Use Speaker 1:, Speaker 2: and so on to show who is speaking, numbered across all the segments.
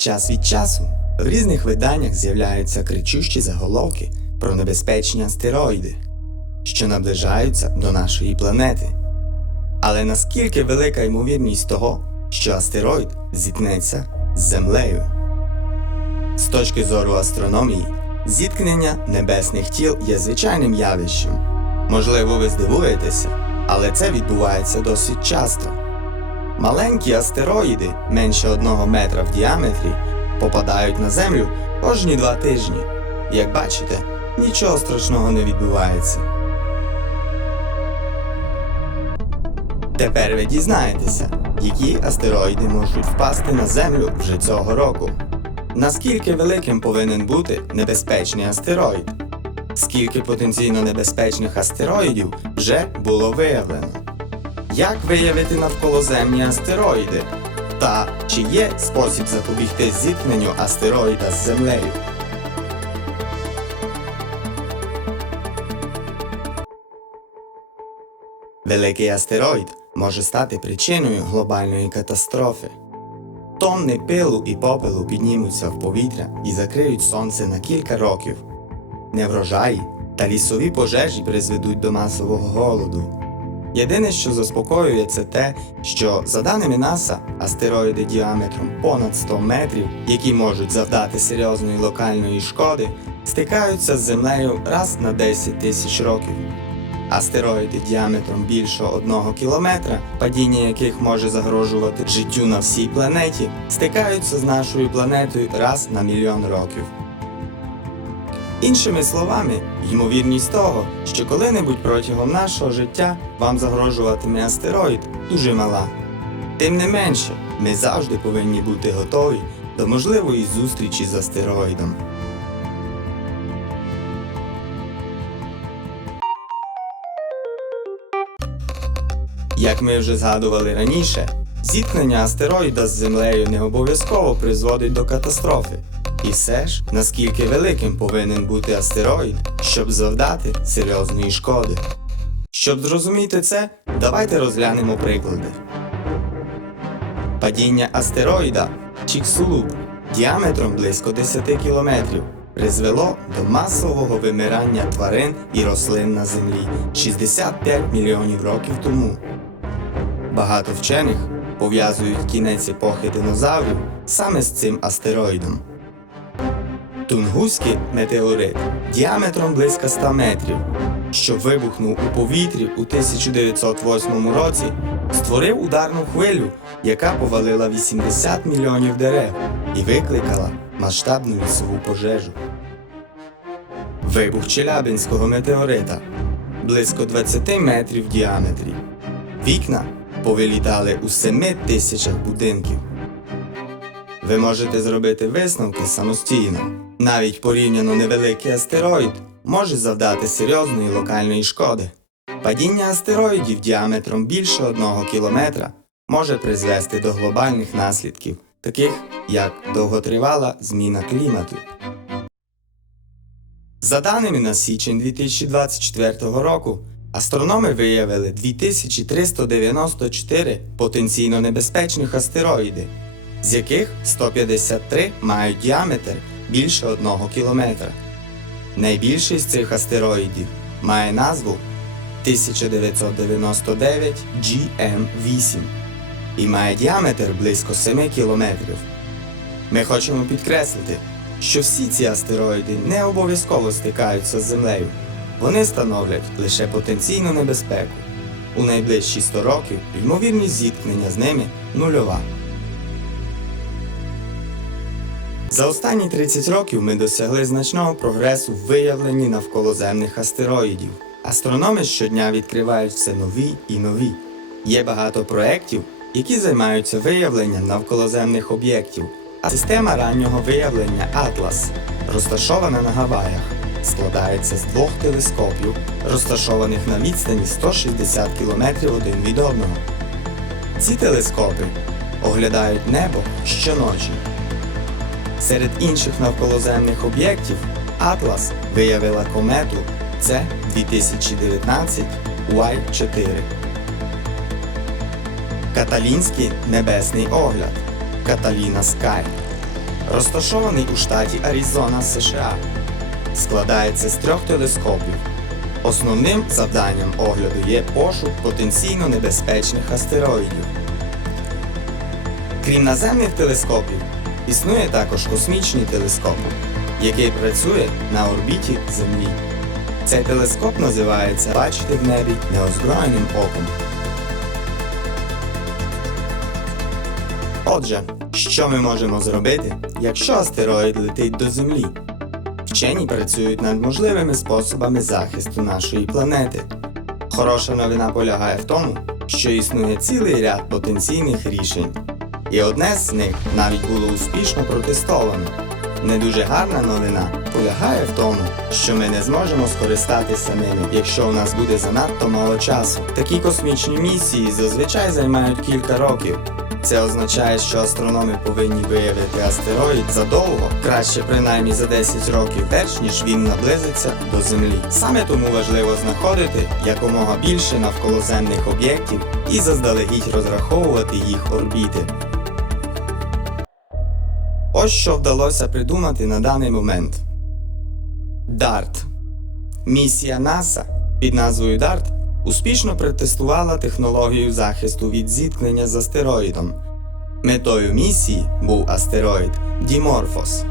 Speaker 1: Час від часу в різних виданнях з'являються кричущі заголовки про небезпечні астероїди, що наближаються до нашої планети. Але наскільки велика ймовірність того, що астероїд зіткнеться з Землею? З точки зору астрономії, зіткнення небесних тіл є звичайним явищем. Можливо, ви здивуєтеся, але це відбувається досить часто. Маленькі астероїди менше одного метра в діаметрі попадають на Землю кожні два тижні. Як бачите, нічого страшного не відбувається. Тепер ви дізнаєтеся, які астероїди можуть впасти на Землю вже цього року. Наскільки великим повинен бути небезпечний астероїд? Скільки потенційно небезпечних астероїдів вже було виявлено? Як виявити навколоземні астероїди? Та чи є спосіб запобігти зіткненню астероїда з Землею? Великий астероїд може стати причиною глобальної катастрофи. Тонни пилу і попелу піднімуться в повітря і закриють сонце на кілька років. Неврожаї та лісові пожежі призведуть до масового голоду. Єдине, що заспокоює, це те, що за даними НАСА, астероїди діаметром понад 100 метрів, які можуть завдати серйозної локальної шкоди, стикаються з землею раз на 10 тисяч років. Астероїди діаметром більше одного кілометра, падіння яких може загрожувати життю на всій планеті, стикаються з нашою планетою раз на мільйон років. Іншими словами, ймовірність того, що коли-небудь протягом нашого життя вам загрожуватиме астероїд, дуже мала. Тим не менше, ми завжди повинні бути готові до можливої зустрічі з астероїдом. Як ми вже згадували раніше, зіткнення астероїда з Землею не обов'язково призводить до катастрофи. І все ж, наскільки великим повинен бути астероїд, щоб завдати серйозної шкоди. Щоб зрозуміти це, давайте розглянемо приклади. Падіння астероїда Чіксулуб діаметром близько 10 кілометрів призвело до масового вимирання тварин і рослин на Землі 65 мільйонів років тому. Багато вчених пов'язують кінець епохи динозаврів саме з цим астероїдом. Тунгуський метеорит діаметром близько 100 метрів, що вибухнув у повітрі у 1908 році, створив ударну хвилю, яка повалила 80 мільйонів дерев і викликала масштабну лісову пожежу. Вибух Челябинського метеорита близько 20 метрів в діаметрі. Вікна повилітали у 7 тисячах будинків. Ви можете зробити висновки самостійно. Навіть порівняно невеликий астероїд може завдати серйозної локальної шкоди. Падіння астероїдів діаметром більше одного кілометра може призвести до глобальних наслідків, таких як довготривала зміна клімату. За даними на січень 2024 року, астрономи виявили 2394 потенційно небезпечних астероїди, з яких 153 мають діаметр більше 1 кілометра. Найбільший з цих астероїдів має назву 1999 GM8 і має діаметр близько 7 кілометрів. Ми хочемо підкреслити, що всі ці астероїди не обов'язково стикаються з Землею. Вони становлять лише потенційну небезпеку. У найближчі 100 років ймовірність зіткнення з ними нульова. За останні 30 років ми досягли значного прогресу в виявленні навколоземних астероїдів. Астрономи щодня відкривають все нові і нові. Є багато проєктів, які займаються виявленням навколоземних об'єктів, а система раннього виявлення Атлас, розташована на Гаваях, складається з двох телескопів, розташованих на відстані 160 км один від одного. Ці телескопи оглядають небо щоночі. Серед інших навколоземних об'єктів Атлас виявила комету С 2019 Y4. Каталінський небесний огляд Каталіна Скай. розташований у штаті Аризона, США. Складається з трьох телескопів. Основним завданням огляду є пошук потенційно небезпечних астероїдів. Крім наземних телескопів, існує також космічний телескоп, який працює на орбіті Землі. Цей телескоп називається Бачити в небі неозброєним оком. Отже, що ми можемо зробити, якщо астероїд летить до Землі? Вчені працюють над можливими способами захисту нашої планети. Хороша новина полягає в тому, що існує цілий ряд потенційних рішень, і одне з них навіть було успішно протестовано. Не дуже гарна новина полягає в тому, що ми не зможемо скористатися ними, якщо у нас буде занадто мало часу. Такі космічні місії зазвичай займають кілька років. Це означає, що астрономи повинні виявити астероїд задовго, краще принаймні за 10 років, перш ніж він наблизиться до Землі. Саме тому важливо знаходити якомога більше навколоземних об'єктів і заздалегідь розраховувати їх орбіти. Ось що вдалося придумати на даний момент. DART. Місія НАСА під назвою DART успішно протестувала технологію захисту від зіткнення з астероїдом. Метою місії був астероїд Діморфос.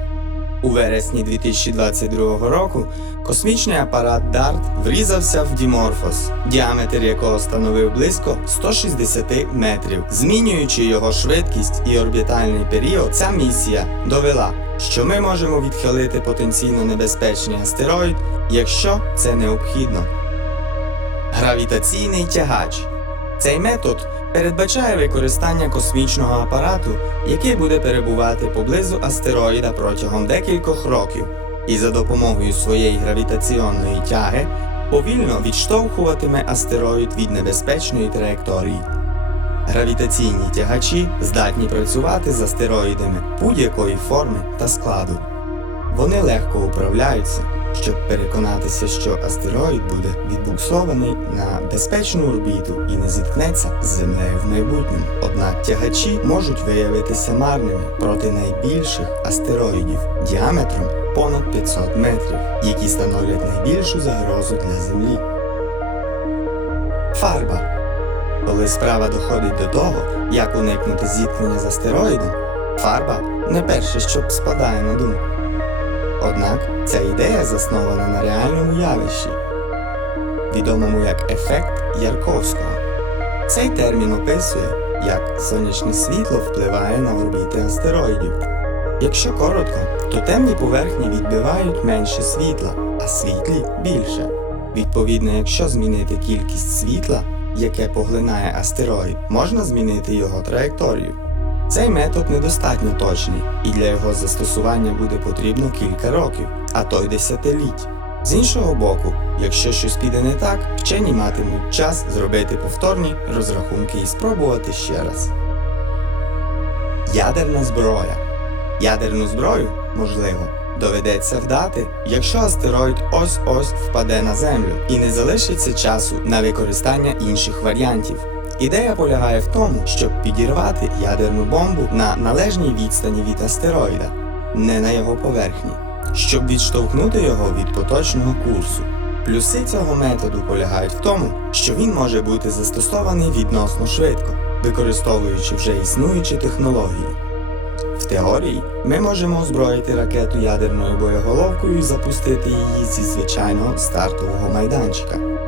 Speaker 1: У вересні 2022 року космічний апарат DART врізався в Діморфос, діаметр якого становив близько 160 метрів. Змінюючи його швидкість і орбітальний період, ця місія довела, що ми можемо відхилити потенційно небезпечний астероїд, якщо це необхідно. Гравітаційний тягач. Цей метод передбачає використання космічного апарату, який буде перебувати поблизу астероїда протягом декількох років, і за допомогою своєї гравітаційної тяги повільно відштовхуватиме астероїд від небезпечної траєкторії. Гравітаційні тягачі здатні працювати з астероїдами будь-якої форми та складу. Вони легко управляються, щоб переконатися, що астероїд буде відбуксований на безпечну орбіту і не зіткнеться з землею в майбутньому. Однак тягачі можуть виявитися марними проти найбільших астероїдів діаметром понад 500 метрів, які становлять найбільшу загрозу для Землі. Фарба. Коли справа доходить до того, як уникнути зіткнення з астероїдом, фарба не перше, що спадає на думку. Однак ця ідея заснована на реальному явищі, відомому як ефект Ярковського. Цей термін описує, як сонячне світло впливає на орбіти астероїдів. Якщо коротко, то темні поверхні відбивають менше світла, а світлі більше. Відповідно, якщо змінити кількість світла, яке поглинає астероїд, можна змінити його траєкторію. Цей метод недостатньо точний, і для його застосування буде потрібно кілька років, а то й десятиліть. З іншого боку, якщо щось піде не так, вчені матимуть час зробити повторні розрахунки і спробувати ще раз. Ядерна зброя. Ядерну зброю, можливо, доведеться вдати, якщо астероїд ось-ось впаде на землю і не залишиться часу на використання інших варіантів. Ідея полягає в тому, щоб підірвати ядерну бомбу на належній відстані від астероїда, не на його поверхні, щоб відштовхнути його від поточного курсу. Плюси цього методу полягають в тому, що він може бути застосований відносно швидко, використовуючи вже існуючі технології. В теорії ми можемо озброїти ракету ядерною боєголовкою і запустити її зі звичайного стартового майданчика.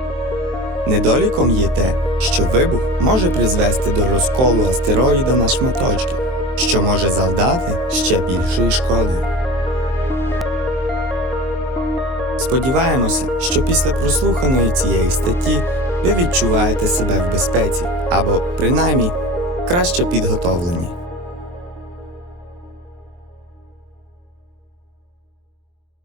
Speaker 1: Недоліком є те, що вибух може призвести до розколу астероїда на шматочки, що може завдати ще більшої шкоди. Сподіваємося, що після прослуханої цієї статті ви відчуваєте себе в безпеці або, принаймні, краще підготовлені.